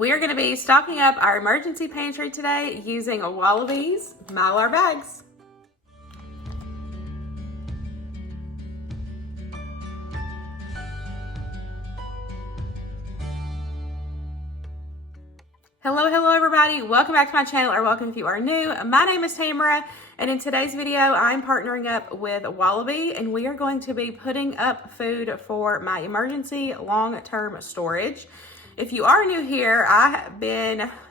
We are going to be stocking up our emergency pantry today using Wallaby's Mylar bags. Hello everybody. Welcome back to my channel, or welcome if you are new. My name is Tamara, and in today's video, I'm partnering up with Wallaby, and we are going to be putting up food for my emergency long-term storage. If you are new here,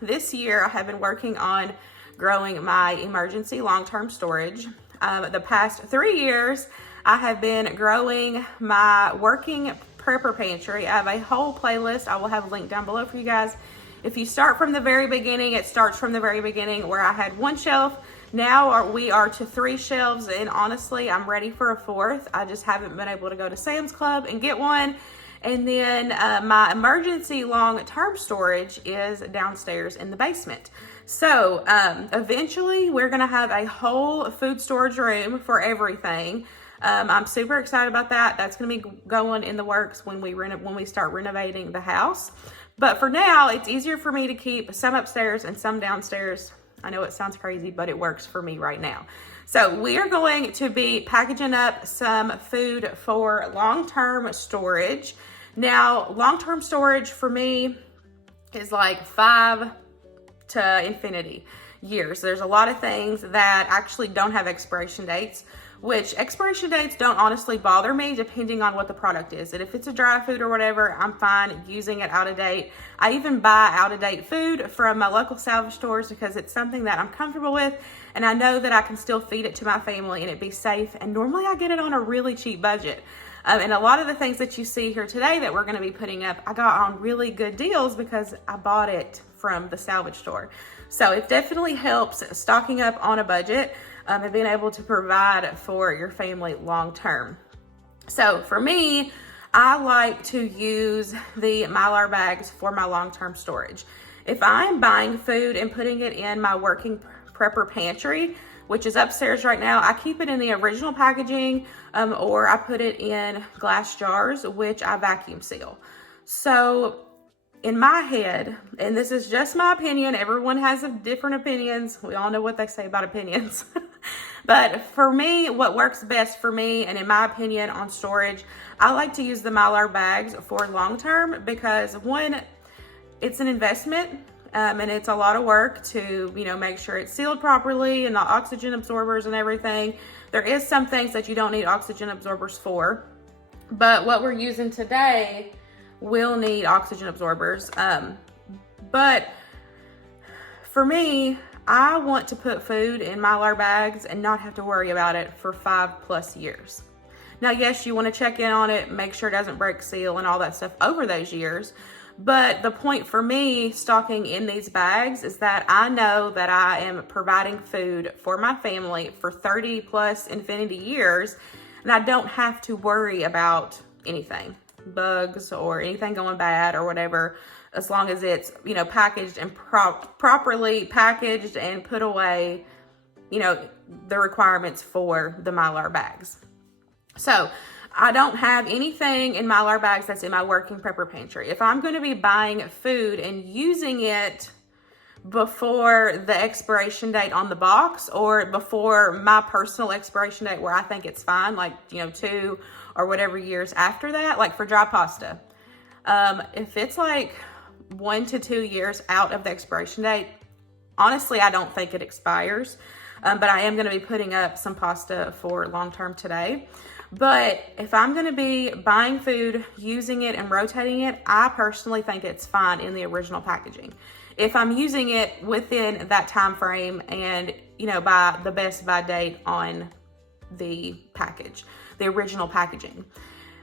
this year I have been working on growing my emergency long-term storage. The past 3 years, I have been growing my working prepper pantry. I have a whole playlist I will have a link down below for you guys. If you start from the very beginning, it starts from the very beginning where I had 1 shelf. Now we are to 3 shelves, and honestly, I'm ready for a 4th. I just haven't been able to go to Sam's Club and get one. And then my emergency long-term storage is downstairs in the basement. So eventually we're gonna have a whole food storage room for everything. I'm super excited about that. That's gonna be going in the works when we start renovating the house. But for now, it's easier for me to keep some upstairs and some downstairs. I know it sounds crazy, but it works for me right now. So we are going to be packaging up some food for long-term storage. Now, long-term storage for me is like 5 to infinity years. There's a lot of things that actually don't have expiration dates, which expiration dates don't honestly bother me depending on what the product is. And if it's a dry food or whatever, I'm fine using it out of date. I even buy out of date food from my local salvage stores because it's something that I'm comfortable with, and I know that I can still feed it to my family and it be safe. And normally I get it on a really cheap budget. And a lot of the things that you see here today that we're gonna be putting up, I got on really good deals because I bought it from the salvage store. So it definitely helps stocking up on a budget and being able to provide for your family long term. So for me, I like to use the Mylar bags for my long-term storage. If I'm buying food and putting it in my working prepper pantry, which is upstairs right now, I keep it in the original packaging or I put it in glass jars, which I vacuum seal. So in my head, and this is just my opinion, everyone has different opinions. We all know what they say about opinions. But for me, what works best for me, and in my opinion on storage, I like to use the Mylar bags for long term because one, it's an investment and it's a lot of work to, make sure it's sealed properly and the oxygen absorbers and everything. There is some things that you don't need oxygen absorbers for, but what we're using today will need oxygen absorbers. But for me, I want to put food in Mylar bags and not have to worry about it for 5+ years. Now, yes, you want to check in on it, make sure it doesn't break seal and all that stuff over those years. But the point for me stocking in these bags is that I know that I am providing food for my family for 30+ infinity years, and I don't have to worry about anything, bugs or anything going bad or whatever, as long as it's, packaged and properly packaged and put away, the requirements for the Mylar bags. So I don't have anything in Mylar bags that's in my working prepper pantry. If I'm going to be buying food and using it before the expiration date on the box or before my personal expiration date where I think it's fine, like, 2 or whatever years after that, like for dry pasta, if it's like 1 to 2 years out of the expiration date, honestly, I don't think it expires. But I am going to be putting up some pasta for long-term today. But if I'm going to be buying food, using it and rotating it, I personally think it's fine in the original packaging. If I'm using it within that time frame and, by the best buy date on the package, the original packaging.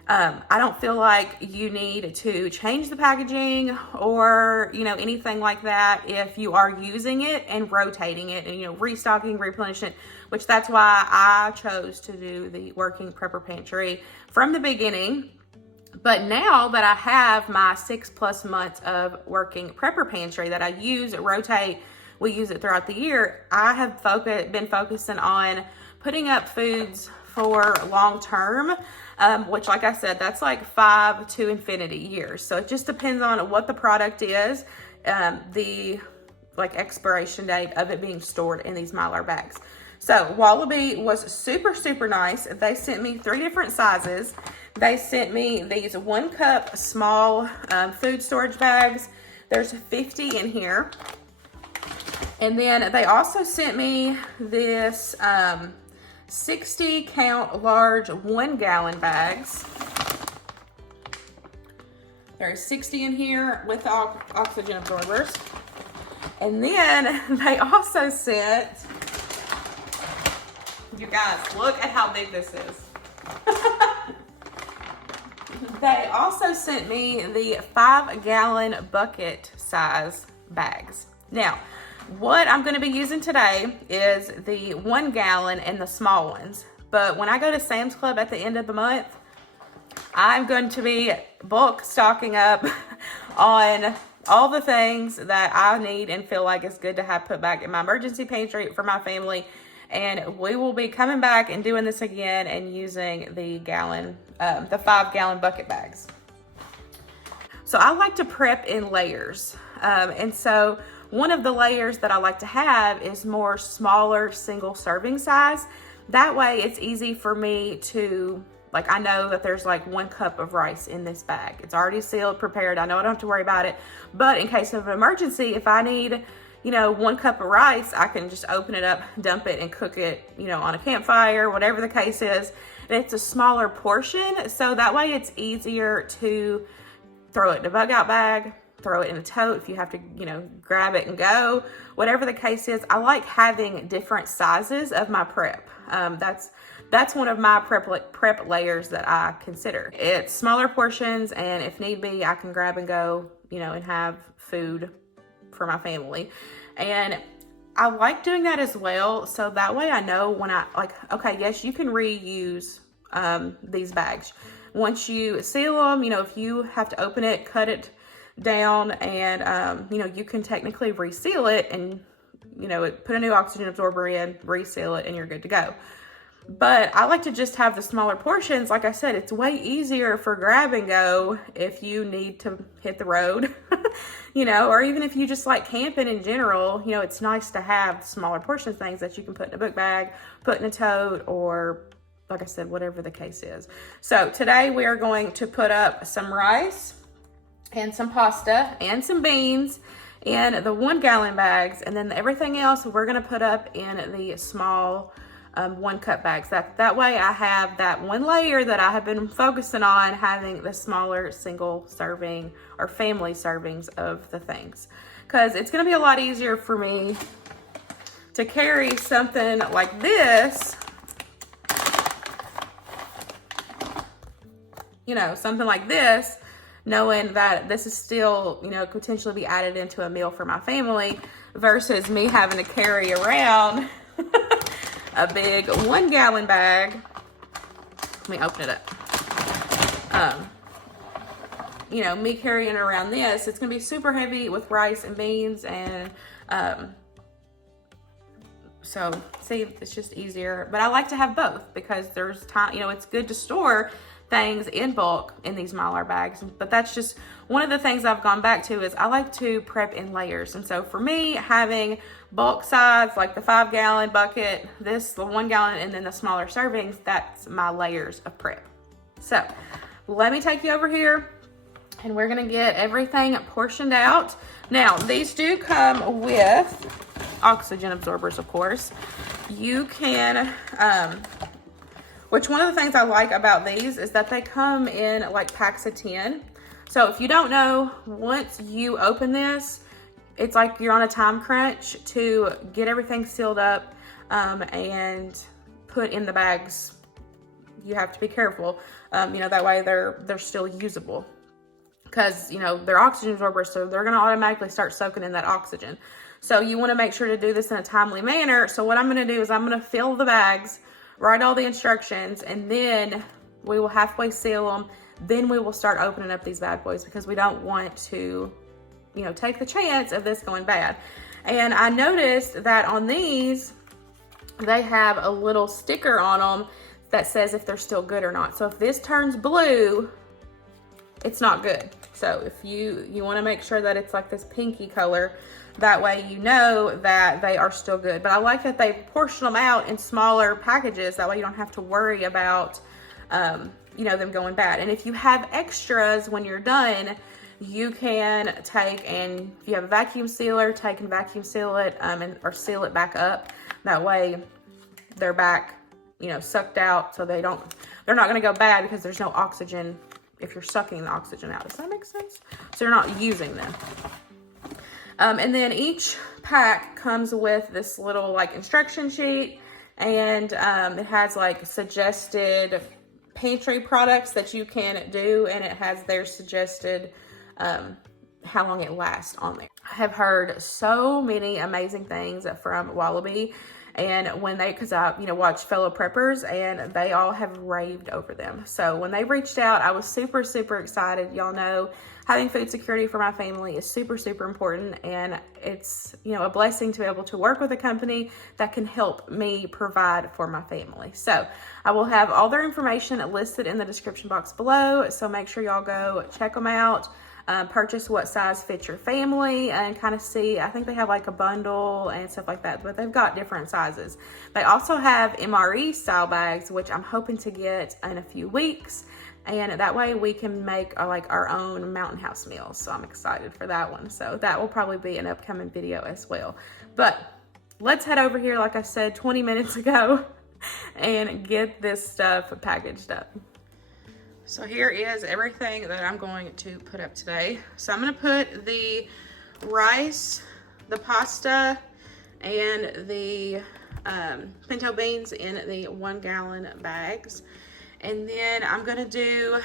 I don't feel like you need to change the packaging or, anything like that if you are using it and rotating it and, restocking, replenishing it, which that's why I chose to do the working prepper pantry from the beginning. But now that I have my 6+ months of working prepper pantry that I use, rotate, we use it throughout the year, I have been focusing on putting up foods for long term, which, like I said, that's like 5 to infinity years. So it just depends on what the product is. the expiration date of it being stored in these Mylar bags. So Wallaby was super, super nice. They sent me 3 different sizes. They sent me these 1 cup small food storage bags. There's 50 in here. And then they also sent me this 60 count large 1 gallon bags. There's 60 in here with the oxygen absorbers. And then they also sent, you guys, look at how big this is. They also sent me the 5 gallon bucket size bags. Now, what I'm gonna be using today is the 1 gallon and the small ones. But when I go to Sam's Club at the end of the month, I'm going to be bulk stocking up on all the things that I need and feel like it's good to have put back in my emergency pantry for my family. And we will be coming back and doing this again and using the 5 gallon bucket bags. So I like to prep in layers. And so one of the layers that I like to have is more smaller single serving size. That way it's easy for me to, I know that there's 1 cup of rice in this bag. It's already sealed, prepared. I know I don't have to worry about it. But in case of an emergency, if I need, 1 cup of rice, I can just open it up, dump it, and cook it, on a campfire, whatever the case is. And it's a smaller portion, so that way it's easier to throw it in a bug out bag, throw it in a tote if you have to, grab it and go. Whatever the case is, I like having different sizes of my prep. That's one of my prep layers that I consider. It's smaller portions, and if need be, I can grab and go, and have food for my family. And I like doing that as well, so that way I know when okay, yes, you can reuse these bags. Once you seal them, if you have to open it, cut it down, and you can technically reseal it and put a new oxygen absorber in, reseal it, and you're good to go. But I like to just have the smaller portions. Like I said, it's way easier for grab and go if you need to hit the road, or even if you just like camping in general, it's nice to have smaller portions, things that you can put in a book bag, put in a tote, or like I said, whatever the case is. So today we are going to put up some rice and some pasta and some beans in the 1 gallon bags, and then everything else we're gonna put up in the small 1 cup bags. That way I have that one layer that I have been focusing on, having the smaller single serving or family servings of the things. Because it's gonna be a lot easier for me to carry something like this, something like this, knowing that this is still, could potentially be added into a meal for my family, versus me having to carry around a big 1 gallon bag. Let me open it up. Me carrying around this, it's gonna be super heavy with rice and beans, and so see, it's just easier. But I like to have both because there's time, it's good to store things in bulk in these Mylar bags. But that's just one of the things I've gone back to, is I like to prep in layers. And so for me, having bulk size, like the 5 gallon bucket, the 1 gallon, and then the smaller servings, that's my layers of prep. So let me take you over here, and we're gonna get everything portioned out. Now, these do come with oxygen absorbers, of course. You can, which one of the things I like about these is that they come in packs of 10. So if you don't know, once you open this, it's like you're on a time crunch to get everything sealed up and put in the bags. You have to be careful, that way they're still usable, because they're oxygen absorbers, so they're gonna automatically start soaking in that oxygen. So you wanna make sure to do this in a timely manner. So what I'm gonna do is I'm gonna fill the bags, write all the instructions, and then we will halfway seal them. Then we will start opening up these bad boys, because we don't want to, take the chance of this going bad. And I noticed that on these, they have a little sticker on them that says if they're still good or not. So if this turns blue, it's not good. So if you want to make sure that it's like this pinky color, that way you know that they are still good. But I like that they portion them out in smaller packages. That way you don't have to worry about, you know, them going bad. And if you have extras when you're done, you can take, and if you have a vacuum sealer, take and vacuum seal it, or seal it back up. That way they're back, you know, sucked out, so they're not going to go bad because there's no oxygen if you're sucking the oxygen out. Does that make sense? So you're not using them. And then each pack comes with this little like instruction sheet, and it has like suggested pantry products that you can do, and it has their suggested how long it lasts on there. I have heard so many amazing things from Wallaby, and when they, because I, you know, watch fellow preppers, and they all have raved over them. So when they reached out, I was super, super excited. Y'all know having food security for my family is super, super important, and it's, you know, a blessing to be able to work with a company that can help me provide for my family. So I will have all their information listed in the description box below, so make sure y'all go check them out. Purchase what size fits your family, and kind of see, I think they have like a bundle and stuff like that, but they've got different sizes. They also have MRE style bags, which I'm hoping to get in a few weeks, and that way we can make like our own mountain house meals. So I'm excited for that one. So that will probably be an upcoming video as well. But let's head over here, like I said 20 minutes ago, and get this stuff packaged up. So here is everything that I'm going to put up today. So I'm going to put the rice, the pasta, and the pinto beans in the 1 gallon bags. And then I'm going to do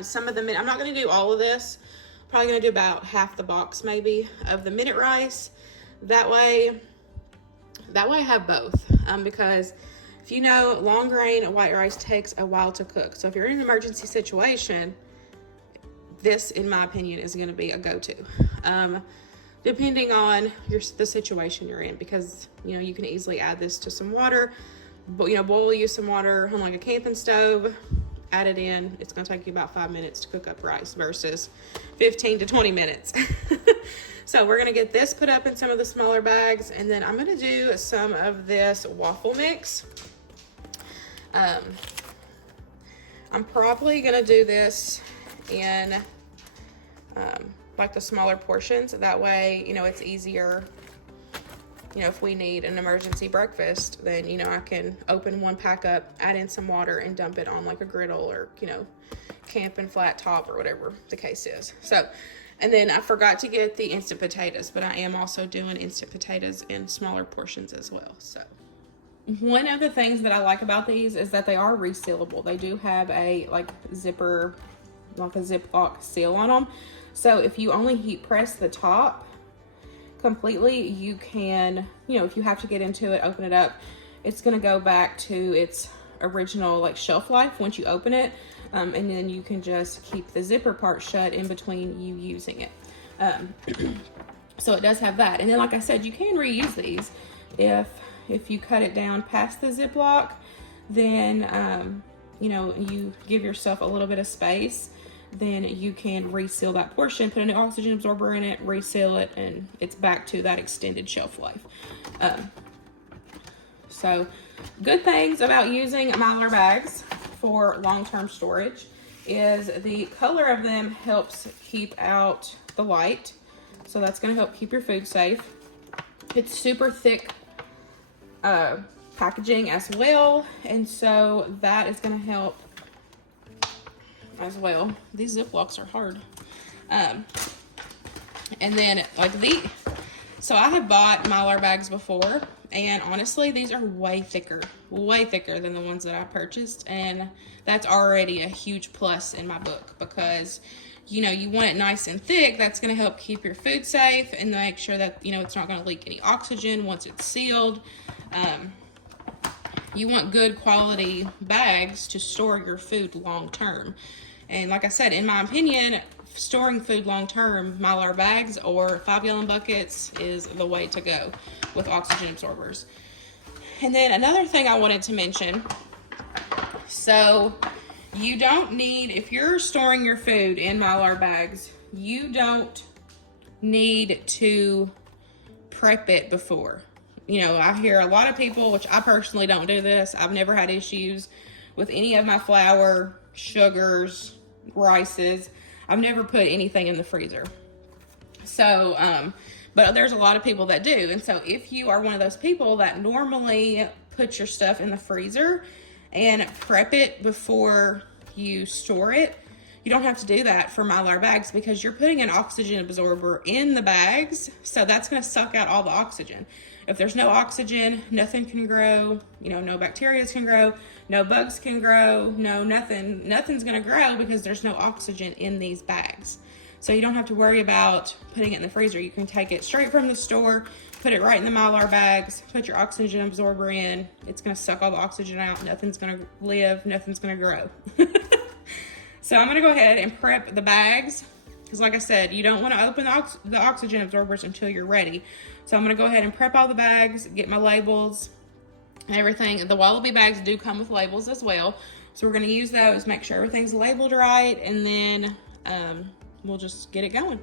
some of the, I'm not going to do all of this. Probably going to do about half the box maybe of the minute rice. That way I have both, because if you know, long grain white rice takes a while to cook. So if you're in an emergency situation, this, in my opinion, is going to be a go-to. Depending on the situation you're in, because, you know, you can easily add this to some water, but, you know, boil you some water on like a Canton stove, add it in. It's going to take you about 5 minutes to cook up rice versus 15 to 20 minutes. So we're going to get this put up in some of the smaller bags, and then I'm going to do some of this waffle mix. I'm probably going to do this in like the smaller portions. That way, you know, it's easier. You know, if we need an emergency breakfast, then, you know, I can open one pack up, add in some water, and dump it on like a griddle or, you know, camping flat top or whatever the case is. So, and then I forgot to get the instant potatoes, but I am also doing instant potatoes in smaller portions as well. So one of the things that I like about these is that they are resealable. They do have a like zipper, like a Ziploc seal on them. So if you only heat press the top completely, you can, you know, if you have to get into it, open it up, it's going to go back to its original like shelf life once you open it. And then you can just keep the zipper part shut in between you using it. So it does have that. And then, like I said, you can reuse these. If you cut it down past the Ziploc, then, you know, you give yourself a little bit of space, then you can reseal that portion, put an oxygen absorber in it, reseal it, and it's back to that extended shelf life. So good things about using Mylar bags for long-term storage is the color of them helps keep out the light. So that's going to help keep your food safe. It's super thick packaging as well, and so that is going to help as well. These Ziplocs are hard. And then like so I have bought Mylar bags before, and honestly these are way thicker than the ones that I purchased, and that's already a huge plus in my book, because you know, you want it nice and thick. That's going to help keep your food safe and make sure that, you know, it's not going to leak any oxygen once it's sealed. You want good quality bags to store your food long term. And like I said, in my opinion, storing food long term, Mylar bags or 5-gallon buckets is the way to go with oxygen absorbers. And then another thing I wanted to mention, so you don't need, if you're storing your food in Mylar bags, you don't need to prep it before. You know, I hear a lot of people, which I personally don't do this. I've never had issues with any of my flour, sugars, rices. I've never put anything in the freezer. So, but there's a lot of people that do. And so if you are one of those people that normally put your stuff in the freezer and prep it before you store it, you don't have to do that for Mylar bags because you're putting an oxygen absorber in the bags. So that's going to suck out all the oxygen. If there's no oxygen, nothing can grow, you know, no bacteria can grow, no bugs can grow, nothing's going to grow because there's no oxygen in these bags. So you don't have to worry about putting it in the freezer. You can take it straight from the store, put it right in the Mylar bags, put your oxygen absorber in. It's going to suck all the oxygen out. Nothing's going to live, nothing's going to grow. So I'm going to go ahead and prep the bags. Because like I said, you don't want to open the oxygen absorbers until you're ready. So I'm going to go ahead and prep all the bags, get my labels and everything. The Wallaby bags do come with labels as well. So we're going to use those, make sure everything's labeled right, and then we'll just get it going.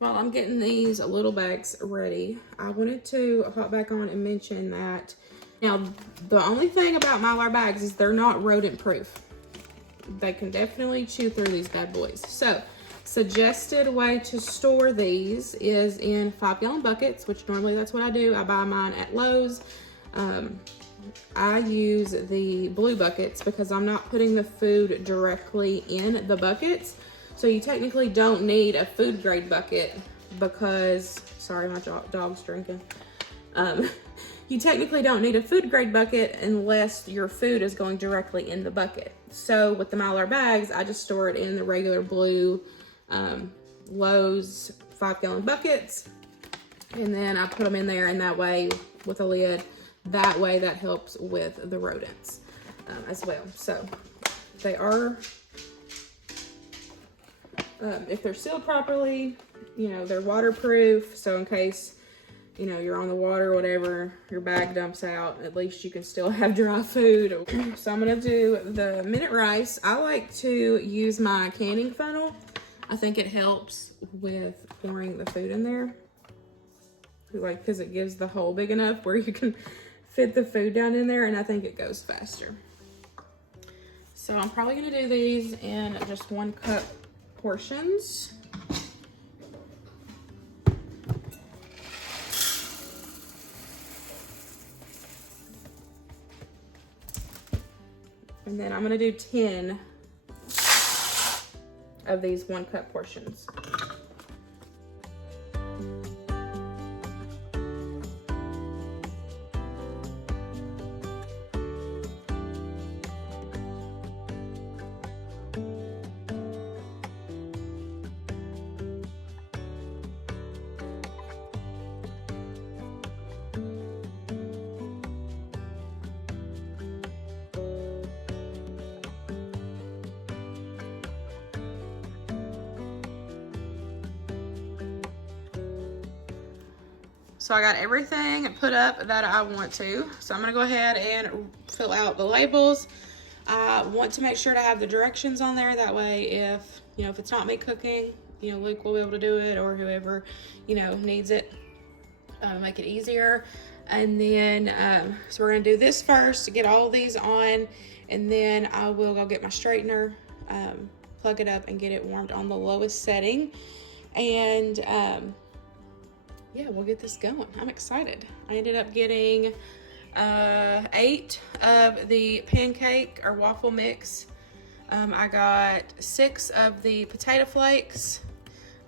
While I'm getting these little bags ready, I wanted to hop back on and mention that now the only thing about Mylar bags is they're not rodent proof. They can definitely chew through these bad boys. So suggested way to store these is in 5-gallon buckets, which normally that's what I do. I buy mine at Lowe's. I use the blue buckets because I'm not putting the food directly in the buckets. So you technically don't need a food grade bucket because, sorry, my dog's drinking. You technically don't need a food grade bucket unless your food is going directly in the bucket. So with the Mylar bags, I just store it in the regular blue Lowe's 5-gallon buckets. And then I put them in there, and that way with a lid, that way that helps with the rodents as well. So they are, if they're sealed properly, you know, they're waterproof. So in case, you know, you're on the water or whatever, your bag dumps out, at least you can still have dry food. So I'm gonna do the minute rice. I like to use my canning funnel. I think it helps with pouring the food in there. Like, cause it gives the hole big enough where you can fit the food down in there, and I think it goes faster. So I'm probably gonna do these in just 1 cup portions. And then I'm gonna do 10 of these 1 cup portions. So I got everything put up that I want to. So I'm gonna go ahead and fill out the labels. I want to make sure to have the directions on there. That way if, you know, if it's not me cooking, you know, Luke will be able to do it, or whoever, you know, needs it, make it easier. And then, so we're gonna do this first to get all of these on, and then I will go get my straightener, plug it up and get it warmed on the lowest setting. And, yeah, we'll get this going. I'm excited. I ended up getting 8 of the pancake or waffle mix. I got 6 of the potato flakes.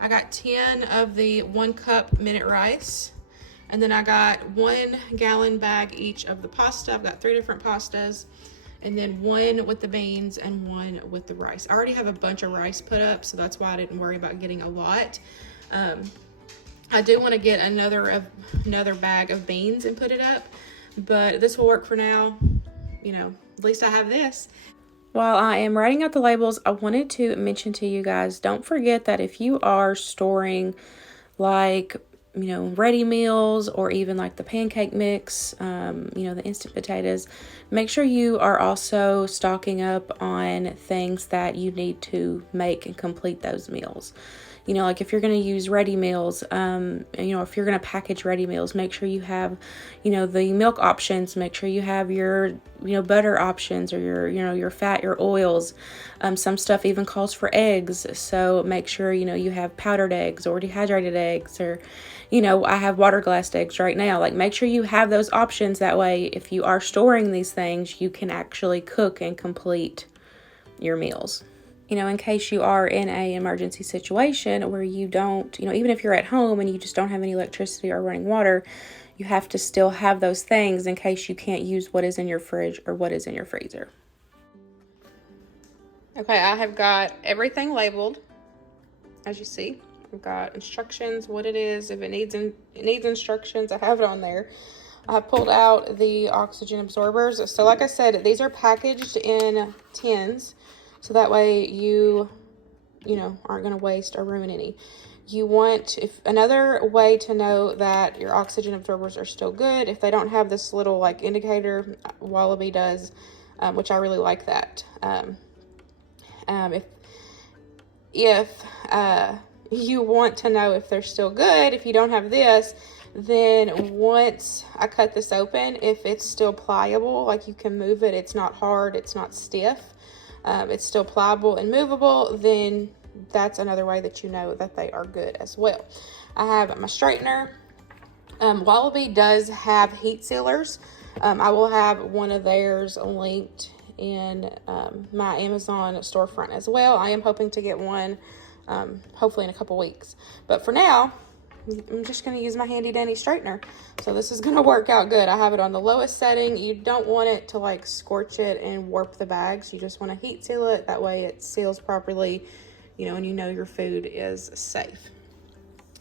I got 10 of the 1 cup minute rice. And then I got 1 gallon bag each of the pasta. I've got 3 different pastas. And then 1 with the beans and 1 with the rice. I already have a bunch of rice put up, so that's why I didn't worry about getting a lot. I do want to get another bag of beans and put it up, but this will work for now. You know, at least I have this. While I am writing out the labels, I wanted to mention to you guys, don't forget that if you are storing like, ready meals or even like the pancake mix, the instant potatoes, make sure you are also stocking up on things that you need to make and complete those meals. Like if you're going to use ready meals, if you're going to package ready meals, make sure you have, the milk options, make sure you have your, butter options, or your fat, your oils. Some stuff even calls for eggs. So make sure, you have powdered eggs or dehydrated eggs, or, I have water glassed eggs right now. Like, make sure you have those options. That way, if you are storing these things, you can actually cook and complete your meals. In case you are in an emergency situation where you don't, even if you're at home and you just don't have any electricity or running water, you have to still have those things in case you can't use what is in your fridge or what is in your freezer. Okay, I have got everything labeled, as you see. I've got instructions, what it is, if it needs instructions, I have it on there. I have pulled out the oxygen absorbers. So like I said, these are packaged in tins. So that way you aren't going to waste or ruin any. Another way to know that your oxygen absorbers are still good, if they don't have this little like indicator, Wallaby does, which I really like that. If you want to know if they're still good, if you don't have this, then once I cut this open, if it's still pliable, like you can move it, it's not hard, it's not stiff, it's still pliable and movable, then that's another way that you know that they are good as well. I have my straightener. Wallaby does have heat sealers. I will have one of theirs linked in my Amazon storefront as well. I am hoping to get one hopefully in a couple weeks. But for now, I'm just going to use my handy dandy straightener. So this is going to work out good. I have it on the lowest setting. You don't want it to like scorch it and warp the bags. You just want to heat seal it. That way it seals properly, and your food is safe.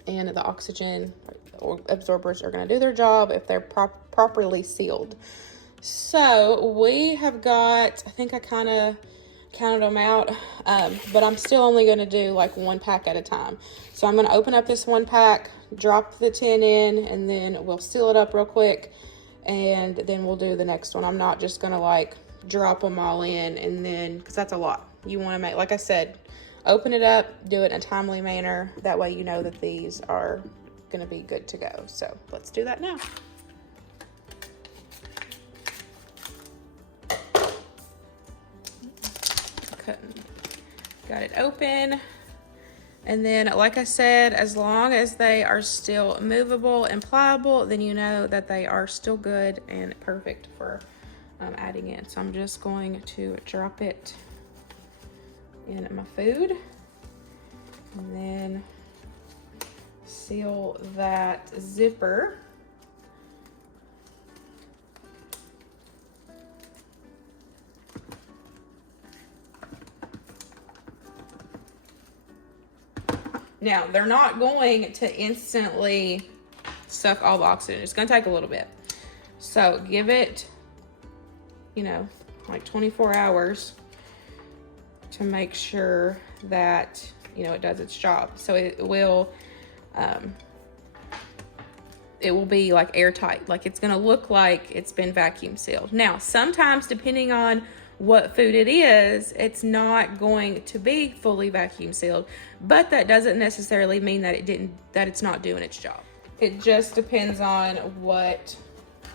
And the oxygen absorbers are going to do their job if they're properly sealed. So we have got, I think I kind of counted them out, but I'm still only going to do like one pack at a time. So I'm going to open up this one pack, drop the tin in, and then we'll seal it up real quick, and then we'll do the next one. I'm not just going to like drop them all in, and then, because that's a lot. You want to make, like I said, open it up, do it in a timely manner. That way you know that these are going to be good to go. So let's do that now. Got it open. And then, like I said, as long as they are still movable and pliable, then you know that they are still good and perfect for adding in. So I'm just going to drop it in my food and then seal that zipper. Now, they're not going to instantly suck all the oxygen. It's going to take a little bit. So give it, like 24 hours to make sure that, it does its job. So it will be like airtight. Like it's going to look like it's been vacuum sealed. Now, sometimes depending on what food it is, it's not going to be fully vacuum sealed, but that doesn't necessarily mean that it's not doing its job. It just depends on what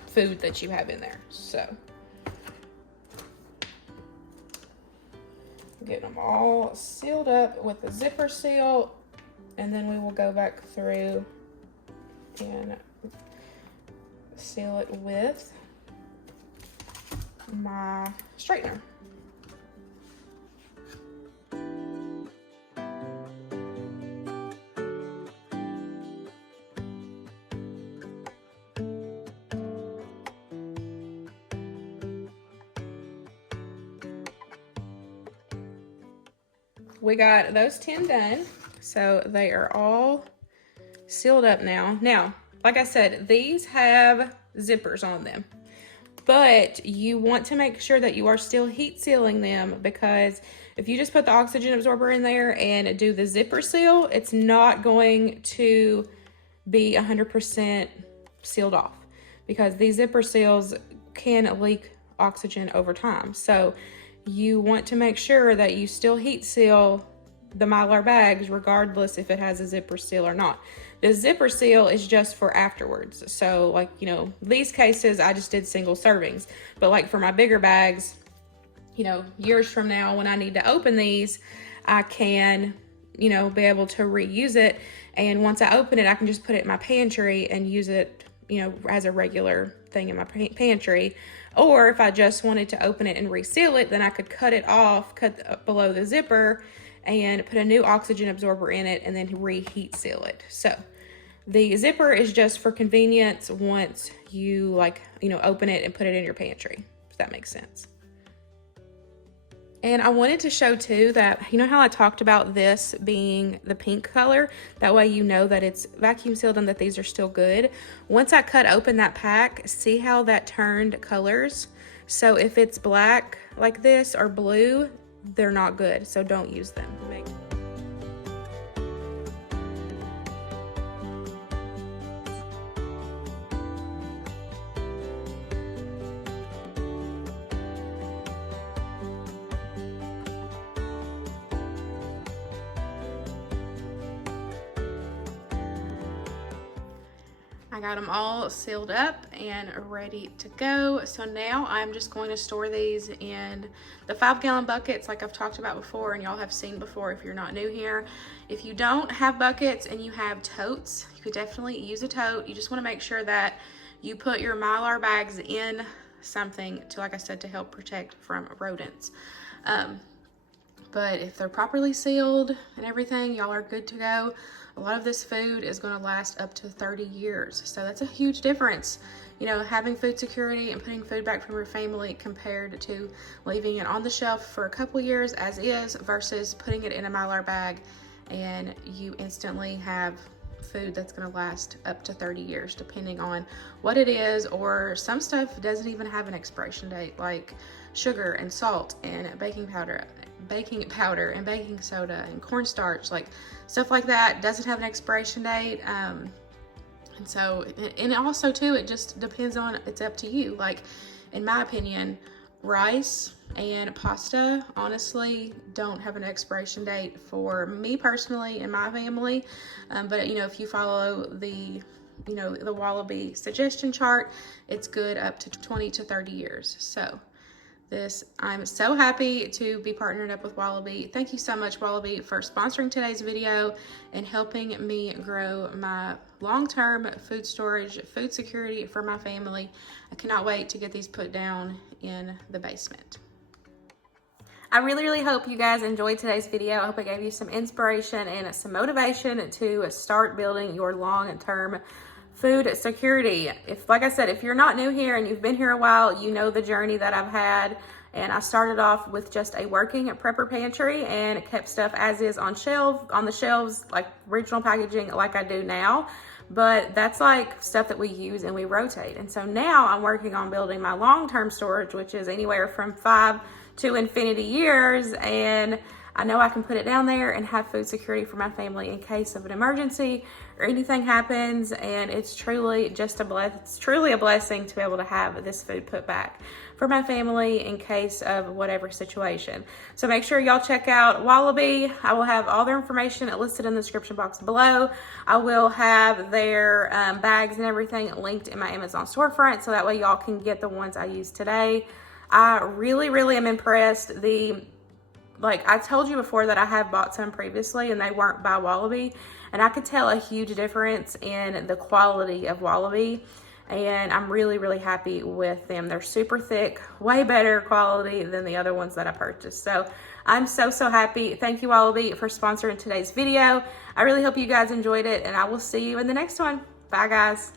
food that you have in there. So get them all sealed up with the zipper seal, and then we will go back through and seal it with my straightener. We got those 10 done, so they are all sealed up now. Now, like I said, these have zippers on them. but you want to make sure that you are still heat sealing them, because if you just put the oxygen absorber in there and do the zipper seal, it's not going to be 100% sealed off, because these zipper seals can leak oxygen over time. So you want to make sure that you still heat seal the Mylar bags regardless if it has a zipper seal or not. The zipper seal is just for afterwards. So like, you know, these cases I just did single servings, but like for my bigger bags, you know, years from now when I need to open these, I can, you know, be able to reuse it. And once I open it, I can just put it in my pantry and use it, you know, as a regular thing in my pantry. Or if I just wanted to open it and reseal it, then I could cut it off, cut below the zipper, and put a new oxygen absorber in it and then reheat seal it. So the zipper is just for convenience once you, like, you know, open it and put it in your pantry, if that makes sense. And I wanted to show too that, you know how I talked about this being the pink color? That way you know that it's vacuum sealed and that these are still good. Once I cut open that pack, see how that turned colors? So if it's black like this or blue, they're not good, so don't use them. I got them all sealed up and ready to go. So now I'm just going to store these in the 5-gallon buckets like I've talked about before and y'all have seen before if you're not new here. If you don't have buckets and you have totes, you could definitely use a tote. You just want to make sure that you put your Mylar bags in something to, like I said, to help protect from rodents. But if they're properly sealed and everything, y'all are good to go. A lot of this food is going to last up to 30 years. So that's a huge difference. You know, having food security and putting food back from your family compared to leaving it on the shelf for a couple years as is versus putting it in a Mylar bag and you instantly have food that's going to last up to 30 years depending on what it is, or some stuff doesn't even have an expiration date, like sugar and salt and baking powder and baking soda and cornstarch, like stuff like that doesn't have an expiration date. And so, and also too, it just depends on, it's up to you. Like in my opinion, rice and pasta honestly don't have an expiration date for me personally and my family. But you know, if you follow the, you know, the Wallaby suggestion chart, it's good up to 20 to 30 years. So I'm so happy to be partnered up with Wallaby. Thank you so much, Wallaby, for sponsoring today's video and helping me grow my long-term food storage, food security for my family. I cannot wait to get these put down in the basement. I really hope you guys enjoyed today's video. I hope it gave you some inspiration and some motivation to start building your long-term food security. If, like I said, if you're not new here and you've been here a while, you know the journey that I've had. And I started off with just a working prepper pantry and kept stuff as is on the shelves, like original packaging, like I do now. But that's like stuff that we use and we rotate. And so now I'm working on building my long-term storage, which is anywhere from 5 to infinity years. And I know I can put it down there and have food security for my family in case of an emergency or anything happens. And it's truly just it's truly a blessing to be able to have this food put back for my family in case of whatever situation. So make sure y'all check out Wallaby. I will have all their information listed in the description box below. I will have their bags and everything linked in my Amazon storefront, so that way y'all can get the ones I used today. I really am impressed. Like I told you before that I have bought some previously and they weren't by Wallaby, and I could tell a huge difference in the quality of Wallaby, and I'm really happy with them. They're super thick, way better quality than the other ones that I purchased. So I'm so happy. Thank you, Wallaby, for sponsoring today's video. I really hope you guys enjoyed it, and I will see you in the next one. Bye, guys.